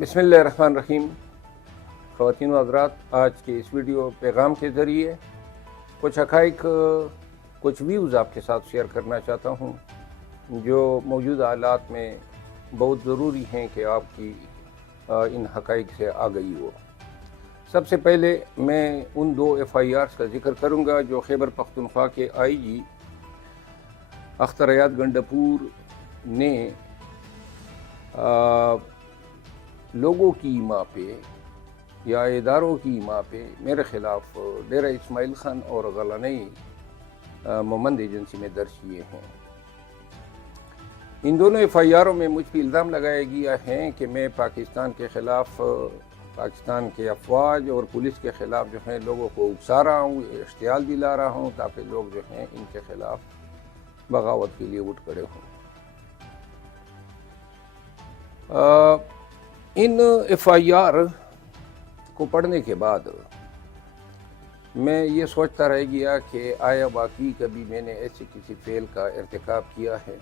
بسم اللہ الرحمن الرحیم۔ خواتین و حضرات، آج کے اس ویڈیو پیغام کے ذریعے کچھ حقائق، کچھ ویوز آپ کے ساتھ شیئر کرنا چاہتا ہوں جو موجودہ حالات میں بہت ضروری ہیں کہ آپ کی ان حقائق سے آگہی ہو۔ سب سے پہلے میں ان 2 FIRs کا ذکر کروں گا جو خیبر پختونخوا کے IG اختر حیات گنڈاپور نے لوگوں کی ماں پہ یا اداروں کی ماں پہ میرے خلاف ڈیرہ اسماعیل خان اور غلانئی مومند ایجنسی میں درج کیے ہیں۔ ان دونوں FIRوں میں مجھ پہ الزام لگایا گیا ہے کہ میں پاکستان کے خلاف، پاکستان کے افواج اور پولیس کے خلاف جو ہیں لوگوں کو اکسا رہا ہوں، اشتعال دلا رہا ہوں تاکہ لوگ جو ہیں ان کے خلاف بغاوت کے لیے اٹھ کھڑے ہوں۔ ان FIR کو پڑھنے کے بعد میں یہ سوچتا رہ گیا کہ آیا واقعی کبھی میں نے ایسے کسی فعل کا ارتکاب کیا ہے،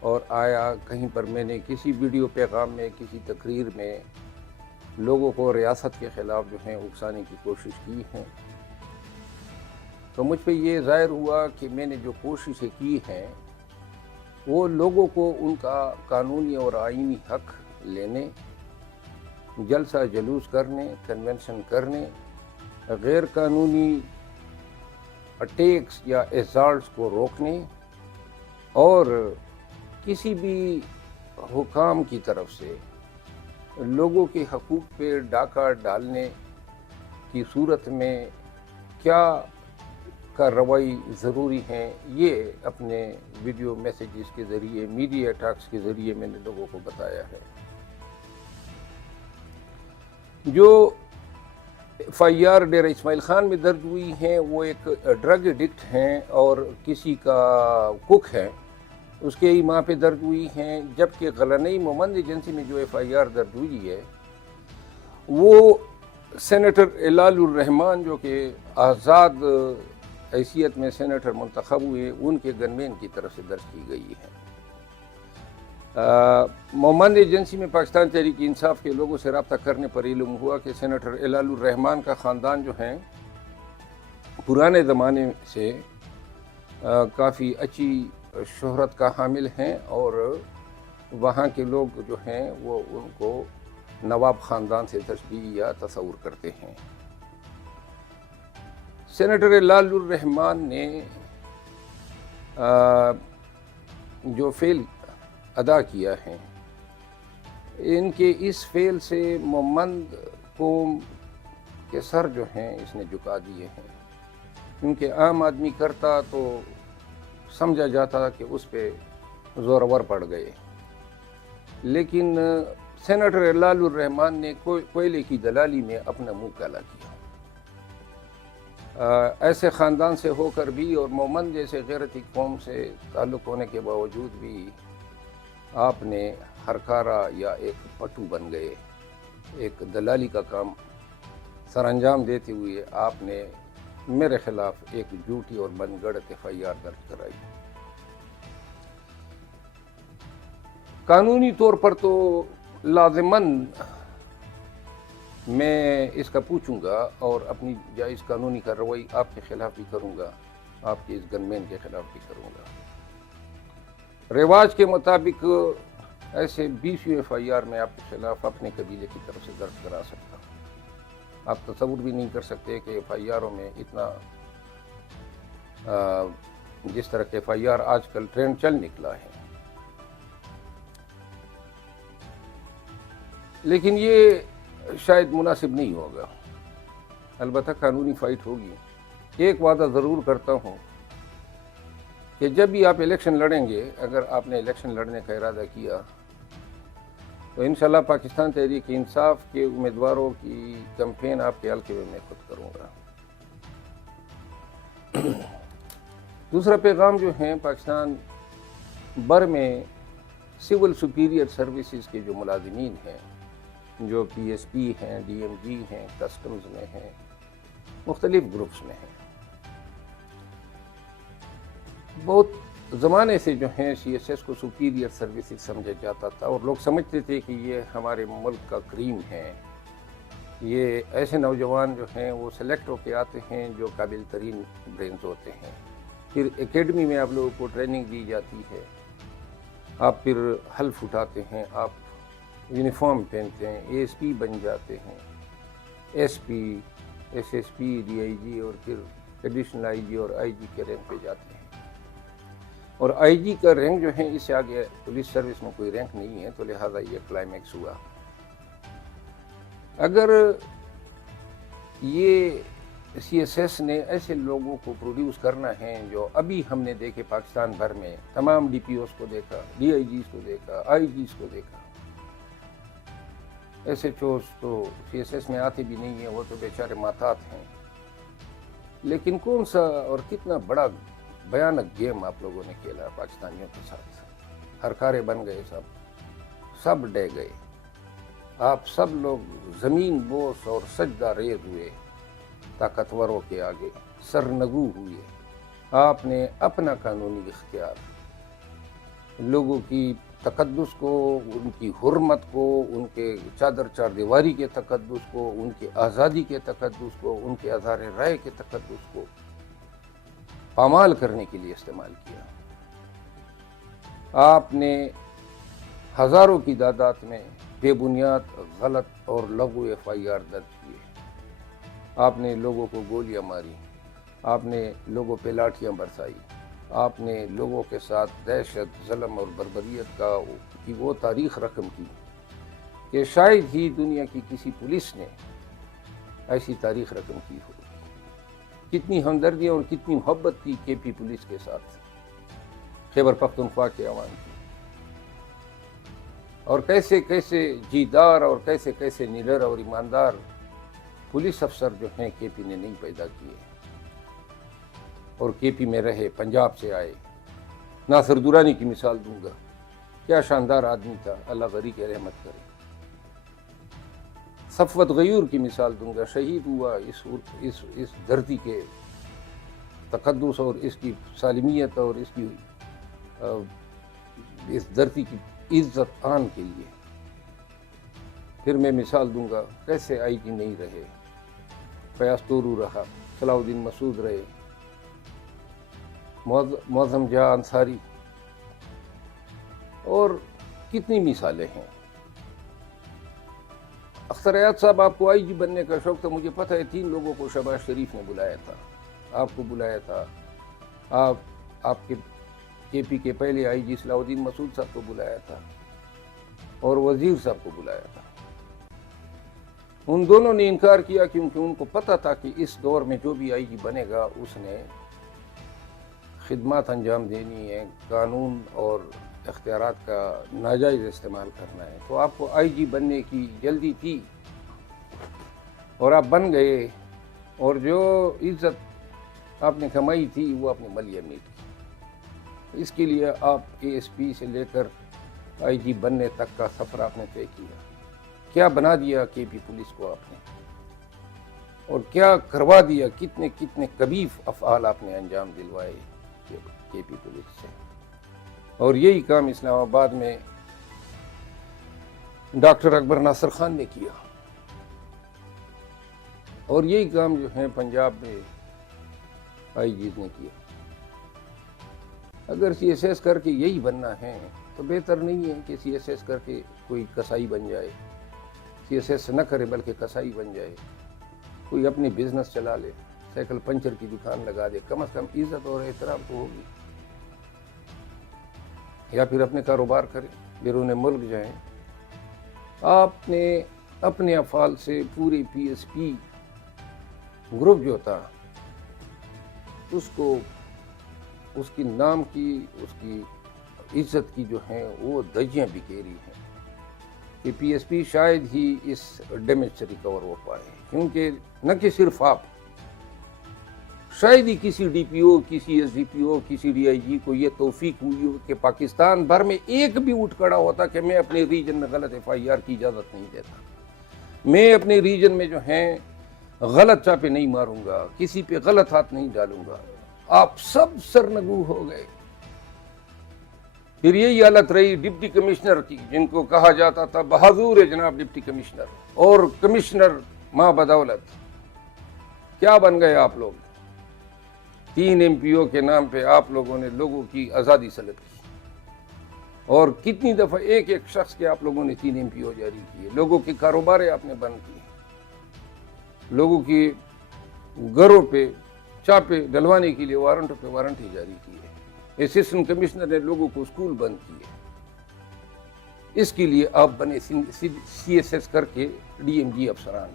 اور آیا کہیں پر میں نے کسی ویڈیو پیغام میں، کسی تقریر میں لوگوں کو ریاست کے خلاف جو ہیں اکسانے کی کوشش کی ہے۔ تو مجھ پہ یہ ظاہر ہوا کہ میں نے جو کوششیں کی ہیں وہ لوگوں کو ان کا قانونی اور آئینی حق لینے، جلسہ جلوس کرنے، کنونشن کرنے، غیر قانونی اٹیکس یا اسالٹس کو روکنے، اور کسی بھی حکام کی طرف سے لوگوں کے حقوق پہ ڈاکہ ڈالنے کی صورت میں کیا کارروائی ضروری ہیں، یہ اپنے ویڈیو میسیجز کے ذریعے، میڈیا ٹاکس کے ذریعے میں نے لوگوں کو بتایا ہے۔ جو FIR ڈیرہ اسماعیل خان میں درج ہوئی ہیں وہ ایک ڈرگ ایڈکٹ ہیں اور کسی کا کک ہے، اس کے ہی ماں پہ درج ہوئی ہیں، جبکہ غلانئی مومند ایجنسی میں جو FIR درج ہوئی ہے وہ سینیٹر ہلال الرحمان جو کہ آزاد حیثیت میں سینیٹر منتخب ہوئے، ان کے گنمین کی طرف سے درج کی گئی ہے۔ مومند ایجنسی میں پاکستان تحریک انصاف کے لوگوں سے رابطہ کرنے پر علم ہوا کہ سینیٹر ہلال الرحمان کا خاندان جو ہیں پرانے زمانے سے کافی اچھی شہرت کا حامل ہیں، اور وہاں کے لوگ جو ہیں وہ ان کو نواب خاندان سے تشبیہ یا تصور کرتے ہیں۔ سینیٹر ہلال الرحمان نے جو فعل ادا کیا ہے، ان کے اس فعل سے مومند قوم کے سر جو ہیں اس نے جھکا دیے ہیں۔ کیونکہ عام آدمی کرتا تو سمجھا جاتا کہ اس پہ زورور پڑ گئے، لیکن سینیٹر ہلال الرحمان نے کوئلے کی دلالی میں اپنا منہ کالا کیا۔ ایسے خاندان سے ہو کر بھی اور مومند جیسے غیرتی قوم سے تعلق ہونے کے باوجود بھی آپ نے ہرکارا یا ایک پٹو بن گئے، ایک دلالی کا کام سر انجام دیتے ہوئے آپ نے میرے خلاف ایک جھوٹی اور من گھڑت FIR درج کرائی۔ قانونی طور پر تو لازماً میں اس کا پوچھوں گا اور اپنی جائز قانونی کارروائی آپ کے خلاف بھی کروں گا، آپ کے اس گنمین کے خلاف بھی کروں گا۔ رواج کے مطابق ایسے 20 FIR میں آپ کے خلاف اپنے قبیلے کی طرف سے درج کرا سکتا ہوں۔ آپ تصور بھی نہیں کر سکتے کہ FIRوں میں اتنا جس طرح کے FIR آج کل ٹرینڈ چل نکلا ہے۔ لیکن یہ شاید مناسب نہیں ہوگا، البتہ قانونی فائٹ ہوگی۔ ایک وعدہ ضرور کرتا ہوں کہ جب بھی آپ الیکشن لڑیں گے، اگر آپ نے الیکشن لڑنے کا ارادہ کیا تو انشاءاللہ پاکستان تحریک انصاف کے امیدواروں کی کمپین آپ کے حلقے میں خود کروں گا۔ دوسرا پیغام جو ہیں پاکستان بھر میں سول سپیریئر سروسز کے جو ملازمین ہیں، جو PSP ہیں، DMG ہیں، کسٹمز میں ہیں، مختلف گروپس میں ہیں، بہت زمانے سے جو ہیں سی ایس ایس کو سپیریئر سروسز سمجھا جاتا تھا، اور لوگ سمجھتے تھے کہ یہ ہمارے ملک کا کریم ہے، یہ ایسے نوجوان جو ہیں وہ سلیکٹ ہو کے آتے ہیں جو قابل ترین برینز ہوتے ہیں۔ پھر اکیڈمی میں آپ لوگوں کو ٹریننگ دی جاتی ہے، آپ پھر حلف اٹھاتے ہیں، آپ یونیفارم پہنتے ہیں، اے ایس پی بن جاتے ہیں، S P, S S P, D I G, اور پھر ایڈیشنل آئی جی اور آئی جی کے رینک پہ جاتے ہیں۔ اور آئی جی کا رینک جو ہے اس سے آگے پولیس سروس میں کوئی رینک نہیں ہے، تو لہٰذا یہ کلائمیکس ہوا۔ اگر یہ سی ایس ایس نے ایسے لوگوں کو پروڈیوس کرنا ہے جو ابھی ہم نے دیکھے پاکستان بھر میں، تمام ڈی پی اوز کو دیکھا، ڈی آئی جیز کو دیکھا، آئی جیز کو دیکھا، ایسے چوز تو سی ایس ایس میں آتے بھی نہیں ہیں، وہ تو بیچارے ماتحت ہیں۔ لیکن کون سا اور کتنا بڑا بھیانک گیم آپ لوگوں نے کھیلا پاکستانیوں کے ساتھ، ہرکارے بن گئے، سب ڈے گئے، آپ سب لوگ زمین بوس اور سجدہ ریز ہوئے، طاقتوروں کے آگے سرنگو ہوئے۔ آپ نے اپنا قانونی اختیار، لوگوں کی تقدس کو، ان کی حرمت کو، ان کے چادر چار دیواری کے تقدس کو، ان کی آزادی کے تقدس کو، ان کے اظہار رائے کے تقدس کو پامال کرنے کے لیے استعمال کیا۔ آپ نے ہزاروں کی تعداد میں بے بنیاد غلط اور لغو ایف آئی آر درج کیے، آپ نے لوگوں کو گولیاں ماری، آپ نے لوگوں پہ لاٹھیاں برسائی، آپ نے لوگوں کے ساتھ دہشت، ظلم اور بربریت کی وہ تاریخ رقم کی کہ شاید ہی دنیا کی کسی پولیس نے ایسی تاریخ رقم کی ہو۔ کتنی ہمدردی اور کتنی محبت تھی کے پی پولیس کے ساتھ، خیبر پختونخوا کے عوام کی، اور کیسے کیسے جیدار اور کیسے کیسے نڈر اور ایماندار پولیس افسر جو ہیں کے پی نے نہیں پیدا کیے، اور کے پی میں رہے، پنجاب سے آئے۔ ناصر درانی کی مثال دوں گا، کیا شاندار آدمی تھا، اللہ غری کے رحمت کرے۔ صفوت غیور کی مثال دوں گا، شہید ہوا اس دھرتی کے تقدس اور اس کی سالمیت اور اس دھرتی کی عزت آن کے لیے۔ پھر میں مثال دوں گا کیسے آئی جی نہیں رہے، فیاض تورو رہا، صلاح الدین مسعود رہے، معظم جاں انصاری، اور کتنی مثالیں ہیں۔ اختر ایاز صاحب، آپ کو آئی جی بننے کا شوق تھا، مجھے پتہ ہے 3 لوگوں کو شہباز شریف نے بلایا تھا، آپ کو بلایا تھا، آپ کے پی کے پہلے آئی جی صلاح الدین مسعود صاحب کو بلایا تھا، اور وزیر صاحب کو بلایا تھا۔ ان دونوں نے انکار کیا کیونکہ ان کو پتہ تھا کہ اس دور میں جو بھی آئی جی بنے گا اس نے خدمات انجام دینی ہے، قانون اور اختیارات کا ناجائز استعمال کرنا ہے۔ تو آپ کو آئی جی بننے کی جلدی تھی اور آپ بن گئے، اور جو عزت آپ نے کمائی تھی وہ آپ نے ملیہ میٹ کی۔ اس کے لیے آپ اے ایس پی سے لے کر آئی جی بننے تک کا سفر آپ نے طے کیا۔ کیا بنا دیا کے پی پولیس کو آپ نے، اور کیا کروا دیا، کتنے کتنے کبیح افعال آپ نے انجام دلوائے کے پی پولیس سے۔ اور یہی کام اسلام آباد میں ڈاکٹر اکبر ناصر خان نے کیا، اور یہی کام جو ہے پنجاب میں آئی جیز نے کیا۔ اگر سی ایس ایس کر کے یہی بننا ہے تو بہتر نہیں ہے کہ سی ایس ایس کر کے کوئی کسائی بن جائے، سی ایس ایس نہ کرے بلکہ کسائی بن جائے، کوئی اپنی بزنس چلا لے، سائیکل پنچر کی دکان لگا دے، کم از کم عزت اور احترام تو ہوگی، یا پھر اپنے کاروبار کرے، بیرون ملک جائیں۔ آپ نے اپنے افعال سے پورے پی ایس پی گروپ جو تھا اس کو، اس کی نام کی، اس کی عزت کی جو ہیں وہ دھجیاں بکھیری ہیں کہ پی ایس پی شاید ہی اس ڈیمیج سے ریکور ہو پائے، کیونکہ نہ کہ صرف آپ، شاید ہی کسی ڈی پی او، کسی ایس ڈی پی او، کسی ڈی آئی جی کو یہ توفیق ہوئی ہو کہ پاکستان بھر میں ایک بھی اٹھ کھڑا ہوتا کہ میں اپنے ریجن میں غلط ایف آئی آر کی اجازت نہیں دیتا، میں اپنے ریجن میں جو ہیں غلط چاپے نہیں ماروں گا، کسی پہ غلط ہاتھ نہیں ڈالوں گا۔ آپ سب سرنگو ہو گئے، پھر یہی حالت رہی ڈپٹی کمشنر کی، جن کو کہا جاتا تھا بہادور جناب ڈپٹی کمشنر، اور کمشنر ماں بدولت کیا بن گئے آپ لوگ؟ 3 MP کے نام پہ آپ لوگوں نے لوگوں کی آزادی سلب کی، اور کتنی دفعہ ایک شخص کے آپ لوگوں نے 3 MP جاری کیے، لوگوں کے کاروبار آپ نے بند کیے، لوگوں کی گھروں پہ چاپے ڈلوانے کے لیے وارنٹوں پہ وارنٹی جاری کی ہے، اسسٹنٹ کمشنر نے لوگوں کو اسکول بند کیے۔ اس کے لیے آپ بنے CSS کر کے DMG افسران۔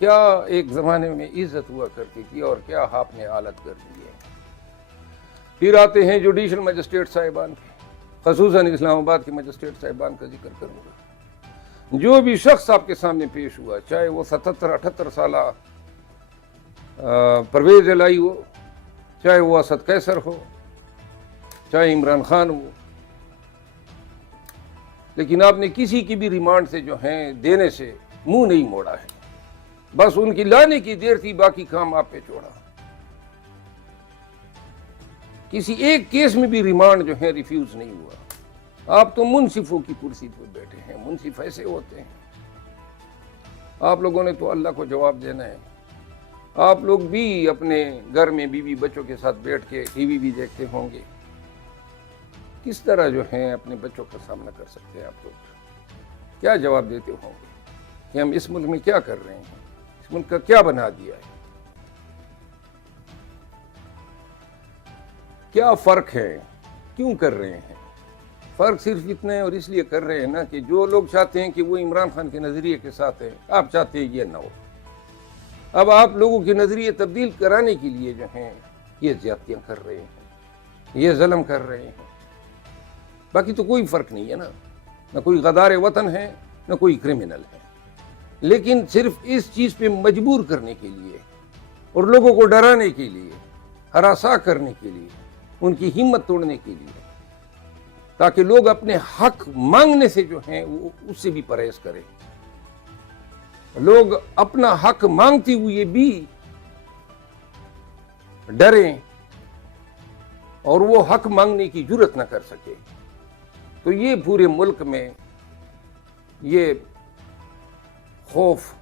کیا ایک زمانے میں عزت ہوا کرتی تھی اور کیا آپ نے حالت کر دی ہے۔ پھر آتے ہیں جوڈیشل مجسٹریٹ صاحبان کے، خصوصاً اسلام آباد کے مجسٹریٹ صاحبان کا ذکر کروں گا۔ جو بھی شخص آپ کے سامنے پیش ہوا، چاہے وہ 77-78 سالہ پرویز الہی ہو، چاہے وہ اسد قیصر ہو، چاہے عمران خان ہو، لیکن آپ نے کسی کی بھی ریمانڈ سے جو ہیں دینے سے منہ نہیں موڑا ہے، بس ان کی لانے کی دیر تھی، باقی کام آپ پہ چھوڑا۔ کسی ایک کیس میں بھی ریمانڈ جو ہے ریفیوز نہیں ہوا۔ آپ تو منصفوں کی کرسی پر بیٹھے ہیں، منصف ایسے ہوتے ہیں۔ آپ لوگوں نے تو اللہ کو جواب دینا ہے۔ آپ لوگ بھی اپنے گھر میں بیوی بچوں کے ساتھ بیٹھ کے ٹی وی بھی دیکھتے ہوں گے، کس طرح جو ہیں اپنے بچوں کا سامنا کر سکتے ہیں؟ آپ لوگ کیا جواب دیتے ہوں گے کہ ہم اس ملک میں کیا کر رہے ہیں، اس ملک کا کیا بنا دیا ہے؟ کیا فرق ہے؟ کیوں کر رہے ہیں؟ فرق صرف اتنا ہے، اور اس لیے کر رہے ہیں نا کہ جو لوگ چاہتے ہیں کہ وہ عمران خان کے نظریے کے ساتھ ہیں، آپ چاہتے ہیں یہ نہ ہو۔ اب آپ لوگوں کے نظریے تبدیل کرانے کے لیے جو ہیں یہ زیادتیاں کر رہے ہیں، یہ ظلم کر رہے ہیں۔ باقی تو کوئی فرق نہیں ہے نا، نہ کوئی غدار وطن ہے، نہ کوئی کرمنل ہے، لیکن صرف اس چیز پہ مجبور کرنے کے لیے اور لوگوں کو ڈرانے کے لیے، ہراساں کرنے کے لیے، ان کی ہمت توڑنے کے لیے، تاکہ لوگ اپنے حق مانگنے سے جو ہیں وہ اس سے بھی پرہیز کریں۔ لوگ اپنا حق مانگتے ہوئے بھی ڈریں اور وہ حق مانگنے کی جرات نہ کر سکے۔ تو یہ پورے ملک میں یہ خوف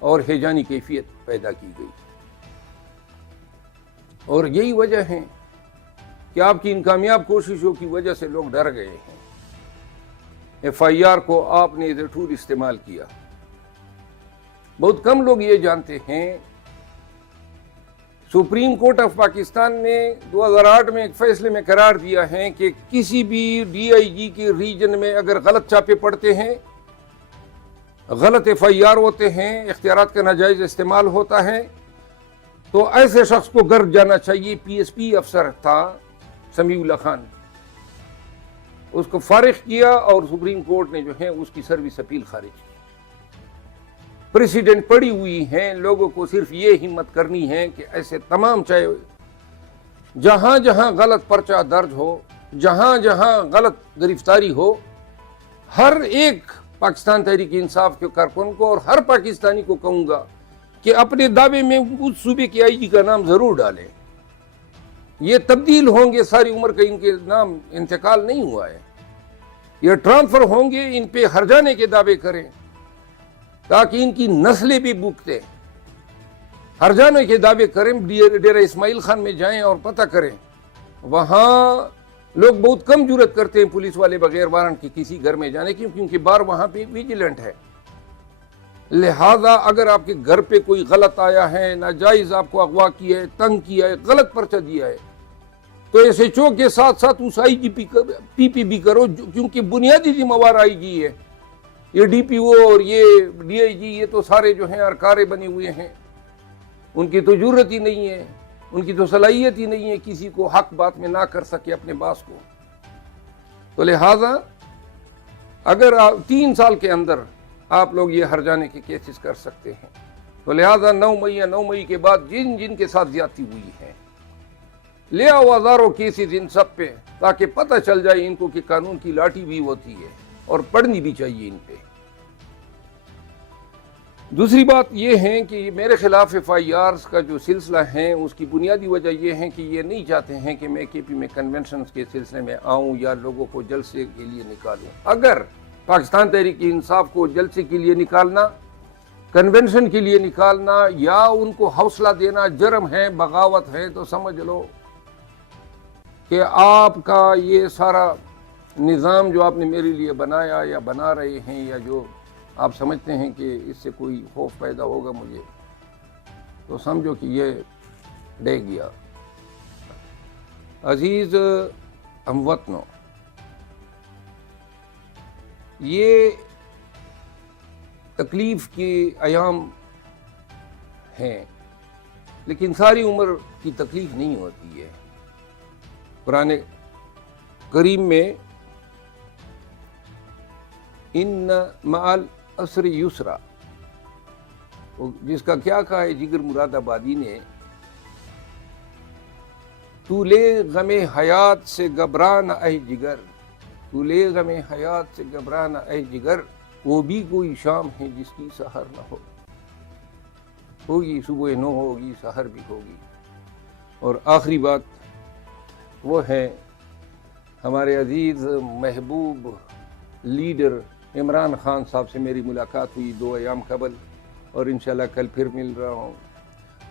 اور ہیجانی کیفیت پیدا کی گئی، اور یہی وجہ ہے کہ آپ کی ان کامیاب کوششوں کی وجہ سے لوگ ڈر گئے ہیں۔ FIR کو آپ نے ایز ٹول استعمال کیا۔ بہت کم لوگ یہ جانتے ہیں، سپریم کورٹ آف پاکستان نے 2008 میں ایک فیصلے میں قرار دیا ہے کہ کسی بھی DIG کے ریجن میں اگر غلط چھاپے پڑتے ہیں، غلط FIR ہوتے ہیں، اختیارات کا ناجائز استعمال ہوتا ہے، تو ایسے شخص کو گھر جانا چاہیے۔ PSP افسر تھا سمیع اللہ خان، اس کو فارغ کیا اور سپریم کورٹ نے جو ہے اس کی سروس اپیل خارج کی۔ پریسیڈنٹ پڑی ہوئی ہیں، لوگوں کو صرف یہ ہمت کرنی ہے کہ ایسے تمام، چاہے جہاں جہاں غلط پرچہ درج ہو، جہاں جہاں غلط گرفتاری ہو، ہر ایک پاکستان تحریک انصاف کے کارکن کو اور ہر پاکستانی کو کہوں گا کہ اپنے دعوے میں اس صوبے کے IG کا نام ضرور ڈالیں۔ یہ تبدیل ہوں گے، ساری عمر کا ان کے نام انتقال نہیں ہوا ہے، یہ ٹرانسفر ہوں گے، ان پہ ہرجانے کے دعوے کریں تاکہ ان کی نسلیں بھی بھوکتے ہرجانے کے دعوے کریں۔ ڈیرہ اسماعیل خان میں جائیں اور پتہ کریں، وہاں لوگ بہت کم جرات کرتے ہیں پولیس والے بغیر وارنٹ کے کسی گھر میں جانے کی، کیونکہ بار وہاں پہ ویجیلنٹ ہے۔ لہذا اگر آپ کے گھر پہ کوئی غلط آیا ہے، ناجائز آپ کو اغوا کیا ہے، تنگ کیا ہے، غلط پرچہ دیا ہے، تو SHO کے ساتھ ساتھ اس IGP بھی کرو، کیونکہ بنیادی ذمہ وار IG ہے۔ یہ DPO اور یہ DIG یہ تو سارے جو ہیں ارکارے بنے ہوئے ہیں، ان کی تو جرت ہی نہیں ہے، ان کی تو صلاحیت ہی نہیں ہے کسی کو حق بات میں نہ کر سکے اپنے باس کو۔ تو لہذا اگر 3 سال کے اندر آپ لوگ یہ ہرجانے کے کیسز کر سکتے ہیں، تو لہذا 9 مئی کے بعد جن کے ساتھ زیادتی ہوئی ہے، لے آؤ ہزاروں کیسز ان سب پہ، تاکہ پتہ چل جائے ان کو کہ قانون کی لاٹھی بھی ہوتی ہے اور پڑھنی بھی چاہیے ان پہ۔ دوسری بات یہ ہے کہ میرے خلاف FIRs کا جو سلسلہ ہے اس کی بنیادی وجہ یہ ہے کہ یہ نہیں چاہتے ہیں کہ میں KP میں کنونشنز کے سلسلے میں آؤں یا لوگوں کو جلسے کے لیے نکالوں. اگر پاکستان تحریک انصاف کو جلسے کے لیے نکالنا، کنونشن کے لیے نکالنا یا ان کو حوصلہ دینا جرم ہے، بغاوت ہے، تو سمجھ لو کہ آپ کا یہ سارا نظام جو آپ نے میرے لیے بنایا یا بنا رہے ہیں، یا جو آپ سمجھتے ہیں کہ اس سے کوئی خوف پیدا ہوگا مجھے، تو سمجھو کہ یہ ڈے گیا. عزیز ہم وطنوں، یہ تکلیف کے ایام ہیں، لیکن ساری عمر کی تکلیف نہیں ہوتی ہے. قرآن کریم میں ان مع العسر یسرا، جس کا کیا کہا ہے جگر مراد آبادی نے، تو لے غم حیات سے گھبرانا اے جگر، تو لے غم حیات سے گھبرانا اے جگر، وہ بھی کوئی شام ہے جس کی سحر نہ ہو. ہوگی صبح نو ہوگی، سحر بھی ہوگی. اور آخری بات وہ ہے ہمارے عزیز محبوب لیڈر عمران خان صاحب سے میری ملاقات ہوئی 2 ایام قبل، اور انشاءاللہ کل پھر مل رہا ہوں.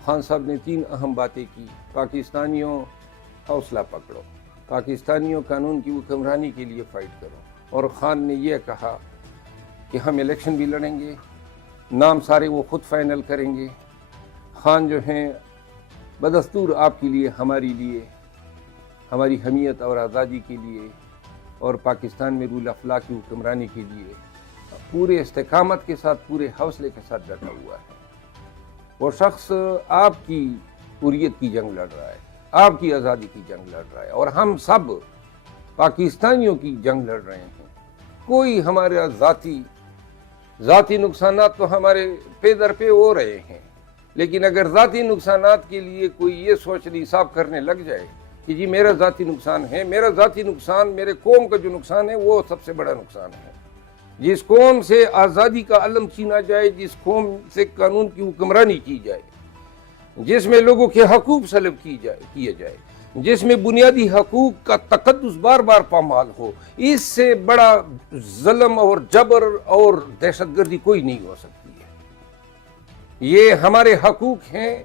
خان صاحب نے 3 اہم باتیں کی. پاکستانیوں حوصلہ پکڑو، پاکستانیوں قانون کی حکمرانی کے لیے فائٹ کرو. اور خان نے یہ کہا کہ ہم الیکشن بھی لڑیں گے، نام سارے وہ خود فائنل کریں گے. خان جو ہیں بدستور آپ کے لیے، ہماری لیے، ہماری حمیت اور آزادی کے لیے اور پاکستان میں رول آف لا کی حکمرانی کے لیے پورے استقامت کے ساتھ، پورے حوصلے کے ساتھ ڈٹا ہوا ہے. وہ شخص آپ کی حریت کی جنگ لڑ رہا ہے، آپ کی آزادی کی جنگ لڑ رہا ہے، اور ہم سب پاکستانیوں کی جنگ لڑ رہے ہیں. کوئی ہمارے ذاتی نقصانات تو ہمارے پے در پہ ہو رہے ہیں، لیکن اگر ذاتی نقصانات کے لیے کوئی یہ سوچ حساب کرنے لگ جائے کہ جی میرا ذاتی نقصان ہے، میرا ذاتی نقصان، میرے قوم کا جو نقصان ہے وہ سب سے بڑا نقصان ہے. جس قوم سے آزادی کا علم چھینا جائے، جس قوم سے قانون کی حکمرانی کی جائے، جس میں لوگوں کے حقوق سلب کیے جائے، جس میں بنیادی حقوق کا تقدس بار بار پامال ہو، اس سے بڑا ظلم اور جبر اور دہشت گردی کوئی نہیں ہو سکتی ہے. یہ ہمارے حقوق ہیں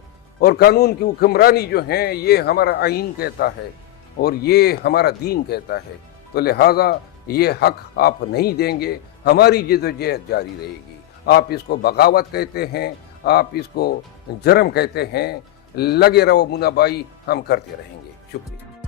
اور قانون کی حکمرانی جو ہیں، یہ ہمارا آئین کہتا ہے اور یہ ہمارا دین کہتا ہے. تو لہٰذا یہ حق آپ نہیں دیں گے، ہماری جدوجہد جاری رہے گی. آپ اس کو بغاوت کہتے ہیں، آپ اس کو جرم کہتے ہیں، لگے رہو منا بھائی، ہم کرتے رہیں گے. شکریہ.